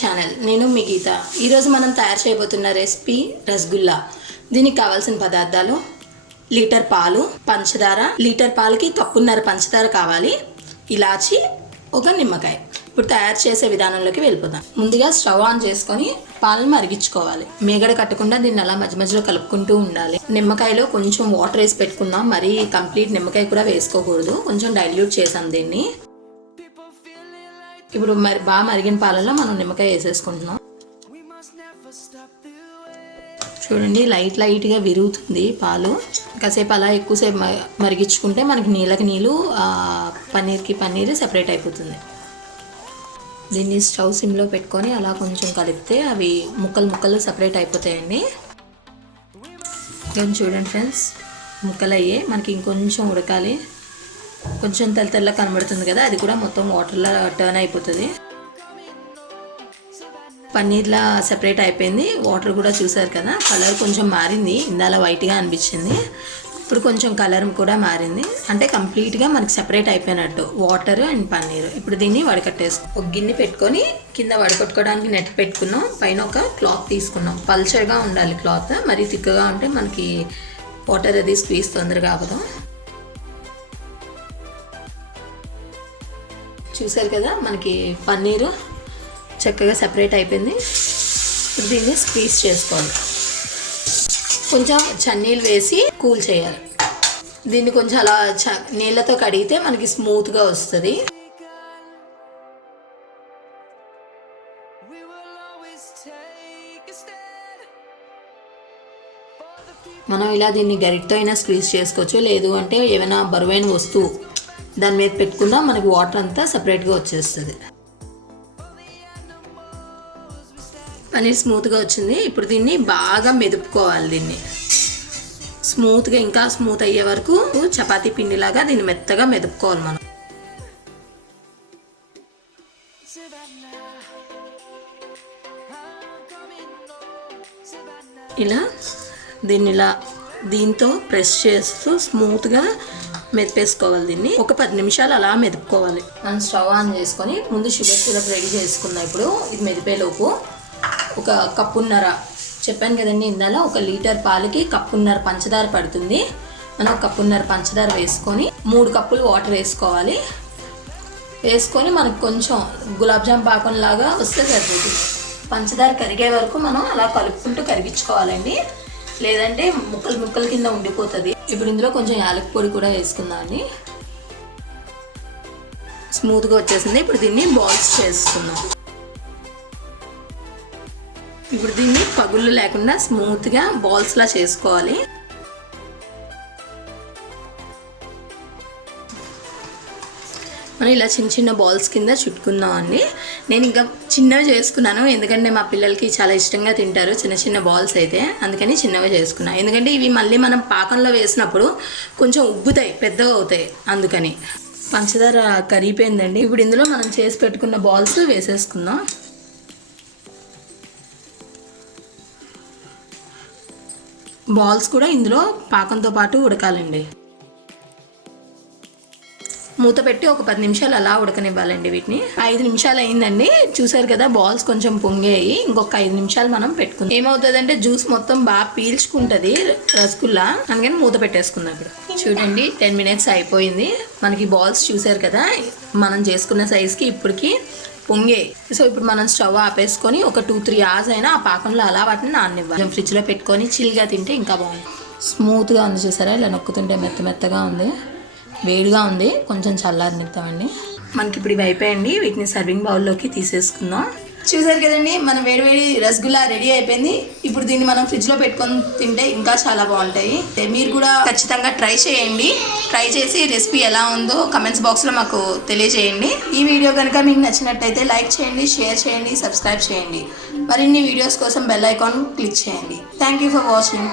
Channel. నేను మీ గీత. ఈరోజు మనం తయారు చేయబోతున్న రెసిపీ రసగుల్లా. దీనికి కావాల్సిన పదార్థాలు: లీటర్ పాలు, పంచదార, లీటర్ పాలకి కప్పున్నర పంచదార కావాలి, ఇలాచి, ఒక నిమ్మకాయ. ఇప్పుడు తయారు చేసే విధానంలోకి వెళ్ళిపోదాం. ముందుగా స్టవ్ ఆన్ చేసుకొని పాలను మరిగించుకోవాలి. మేగడ కట్టకుండా దీన్ని అలా మధ్య మధ్యలో కలుపుకుంటూ ఉండాలి. నిమ్మకాయలో కొంచెం వాటర్ వేసి పెట్టుకుందాం. మరీ కంప్లీట్ నిమ్మకాయ కూడా వేసుకోకూడదు, కొంచెం డైల్యూట్ చేసాం దీన్ని. ఇప్పుడు బాగా మరిగిన పాలలో మనం నిమ్మకాయ వేసేసుకుంటున్నాం. చూడండి, లైట్గా విరుగుతుంది పాలు. కాసేపు అలా ఎక్కువసేపు మరిగించుకుంటే మనకి నీళ్ళు పన్నీర్ సెపరేట్ అయిపోతుంది. దీన్ని స్టవ్ సిమ్లో పెట్టుకొని అలా కొంచెం కలిపితే అవి ముక్కలు సెపరేట్ అయిపోతాయండి. చూడండి ఫ్రెండ్స్, ముక్కలు అయ్యే మనకి ఇంకొంచెం ఉడకాలి. కొంచెం తెల్ల కనబడుతుంది కదా, అది కూడా మొత్తం వాటర్లో టర్న్ అయిపోతుంది. పన్నీర్లా సెపరేట్ అయిపోయింది. వాటర్ కూడా చూసారు కదా, కలర్ కొంచెం మారింది. ఇందాల వైట్గా అనిపించింది, ఇప్పుడు కొంచెం కలర్ కూడా మారింది. అంటే కంప్లీట్గా మనకి సెపరేట్ అయిపోయినట్టు వాటర్ అండ్ పన్నీర్. ఇప్పుడు దీన్ని వడకట్టేసుకున్నాం. ఒక గిన్నె పెట్టుకొని కింద వడకట్టుకోవడానికి నెట్ పెట్టుకున్నాం. పైన ఒక క్లాత్ తీసుకున్నాం. పల్చర్గా ఉండాలి క్లాత్, మరీ థిక్గా ఉంటే మనకి వాటర్ అది స్క్వీజ్ తొందరగా అవ్వదు. చూసారు కదా, మనకి పన్నీరు చక్కగా సెపరేట్ అయిపోయింది. ఇప్పుడు దీన్ని స్క్వీజ్ చేసుకోవాలి. కొంచెం చన్నీళ్ళు వేసి కూల్ చేయాలి. దీన్ని కొంచెం అలా నీళ్ళతో కడిగితే మనకి స్మూత్గా వస్తుంది. మనం ఇలా దీన్ని గరిటతో అయినా స్క్వీజ్ చేసుకోవచ్చు, లేదు అంటే ఏమైనా బరువైన వస్తువు దాని మీద పెట్టుకున్నా మనకి వాటర్ అంతా సపరేట్గా వచ్చేస్తుంది. పన్నీర్ స్మూత్గా వచ్చింది. ఇప్పుడు దీన్ని బాగా మెదుపుకోవాలి. దీన్ని స్మూత్గా, ఇంకా స్మూత్ అయ్యే వరకు చపాతీ పిండిలాగా దీన్ని మెత్తగా మెదుపుకోవాలి మనం. దీంతో ప్రెస్ చేస్తూ స్మూత్గా మెదిపేసుకోవాలి. దీన్ని ఒక 10 నిమిషాలు అలా మెదుపుకోవాలి. మనం స్టవ్ ఆన్ చేసుకొని ముందు షుగర్ సిరప్ రెడీ చేసుకుందాం. ఇప్పుడు ఇది మెదిపేలోపు ఒక కప్పున్నర, చెప్పాను కదండి ఇందాల, ఒక లీటర్ పాలకి కప్పున్నర పంచదార పడుతుంది. మనం కప్పున్నర పంచదార వేసుకొని 3 కప్పులు వాటర్ వేసుకోవాలి. వేసుకొని మనకు కొంచెం గులాబ్ జామ్ పాకంలాగా వస్తే సరిపోతుంది. పంచదార కరిగే వరకు మనం అలా కలుపుకుంటూ కరిగించుకోవాలండి, లేదంటే ముక్కల కింద ఉండిపోతుంది. ఇప్పుడు ఇందులో కొంచెం యాలక్ పొడి కూడా వేసుకుందామండి. స్మూత్గా వచ్చేసింది. ఇప్పుడు దీన్ని బాల్స్ చేసుకుందాం. ఇప్పుడు దీన్ని పగుళ్ళు లేకుండా స్మూత్గా బాల్స్లా చేసుకోవాలి. మనం ఇలా చిన్న బాల్స్ కింద చుట్టుకుందామండి. నేను ఇంకా చిన్నవి చేసుకున్నాను, ఎందుకంటే మా పిల్లలకి చాలా ఇష్టంగా తింటారు చిన్న బాల్స్ అయితే, అందుకని చిన్నవి చేసుకున్నాను. ఎందుకంటే ఇవి మళ్ళీ మనం పాకంలో వేసినప్పుడు కొంచెం ఉబ్బుతాయి, పెద్దగా అవుతాయి, అందుకని. పంచదార కరిగిపోయిందండి. ఇప్పుడు ఇందులో మనం చేసి పెట్టుకున్న బాల్స్ వేసేసుకుందాం. బాల్స్ కూడా ఇందులో పాకంతో పాటు ఉడకాలండి. మూత పెట్టి ఒక 10 నిమిషాలు అలా ఉడకనివ్వాలండి. వీటిని 5 నిమిషాలు అయిందండి. చూసారు కదా, బాల్స్ కొంచెం పొంగాయి. ఇంకొక 5 నిమిషాలు మనం పెట్టుకుందాం. ఏమవుతుందంటే జ్యూస్ మొత్తం బాగా పీల్చుకుంటుంది రసగుల్లా, అందుకని మూత పెట్టేసుకుందాం. ఇప్పుడు చూడండి, 10 మినిట్స్ అయిపోయింది. మనకి బాల్స్ చూసారు కదా, మనం చేసుకున్న సైజ్కి ఇప్పటికి పొంగే. సో ఇప్పుడు మనం స్టవ్ ఆపేసుకొని ఒక 2-3 అవర్స్ అయినా ఆ పాకంలో అలా వాటిని నాననివ్వాలి. ఫ్రిడ్జ్లో పెట్టుకొని చిల్గా తింటే ఇంకా బాగుంది. స్మూత్గా ఉంది చూసారా, ఇలా నొక్కుతుంటే మెత్తగా ఉంది. వేడిగా ఉంది, కొంచెం చల్లారనిద్దామండి. మనకి ఇప్పుడు ఇవి అయిపోయండి. వీటిని సర్వింగ్ బౌల్లోకి తీసేసుకుందాం. చూసారు కదండి, మన వేడి రసగుల్లా రెడీ అయిపోయింది. ఇప్పుడు దీన్ని మనం ఫ్రిడ్జ్లో పెట్టుకొని తింటే ఇంకా చాలా బాగుంటాయి. మీరు కూడా ఖచ్చితంగా ట్రై చేయండి. ట్రై చేసి రెసిపీ ఎలా ఉందో కమెంట్స్ బాక్స్లో మాకు తెలియజేయండి. ఈ వీడియో కనుక మీకు నచ్చినట్టయితే లైక్ చేయండి, షేర్ చేయండి, సబ్స్క్రైబ్ చేయండి. మరిన్ని వీడియోస్ కోసం బెల్ ఐకాన్ క్లిక్ చేయండి. Thank you for watching.